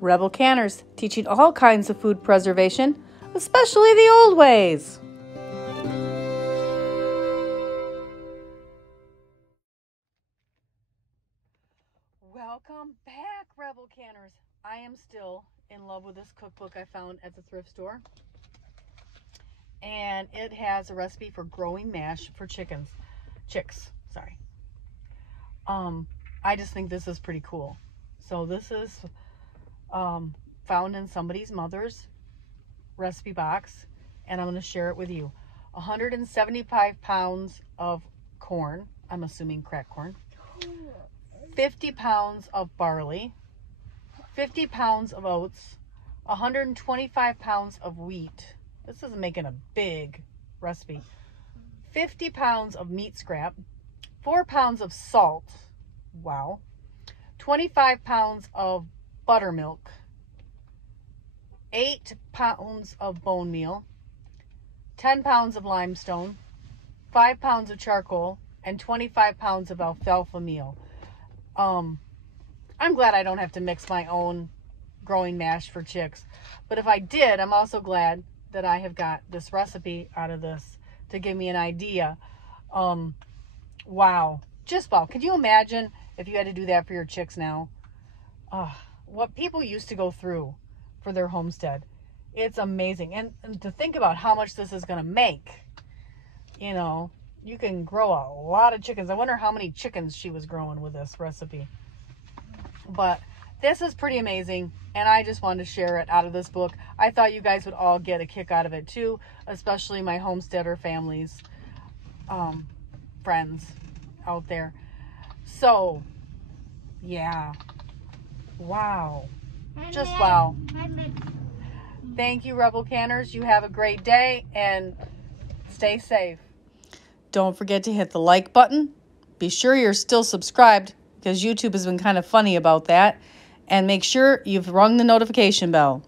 Rebel Canners, teaching all kinds of food preservation, especially the old ways. Welcome back, Rebel Canners. I am still in love with this cookbook I found at the thrift store. And it has a recipe for growing mash for chicks. I just think this is pretty cool. So this is found in somebody's mother's recipe box, and I'm going to share it with you. 175 pounds of corn, I'm assuming cracked corn, 50 pounds of barley, 50 pounds of oats, 125 pounds of wheat. This is making a big recipe. 50 pounds of meat scrap, 4 pounds of salt, wow, 25 pounds of buttermilk, 8 pounds of bone meal, 10 pounds of limestone, 5 pounds of charcoal, and 25 pounds of alfalfa meal. I'm glad I don't have to mix my own growing mash for chicks. But if I did, I'm also glad that I have got this recipe out of this to give me an idea. Wow. Just wow. Could you imagine if you had to do that for your chicks now? What people used to go through for their homestead. It's amazing. And to think about how much this is going to make, you know, you can grow a lot of chickens. I wonder how many chickens she was growing with this recipe. But this is pretty amazing, and I just wanted to share it out of this book. I thought you guys would all get a kick out of it too, especially my homesteader families, friends out there. So, yeah. Wow. Just wow. Thank you, Rebel Canners. You have a great day and stay safe. Don't forget to hit the like button. Be sure you're still subscribed because YouTube has been kind of funny about that. And make sure you've rung the notification bell.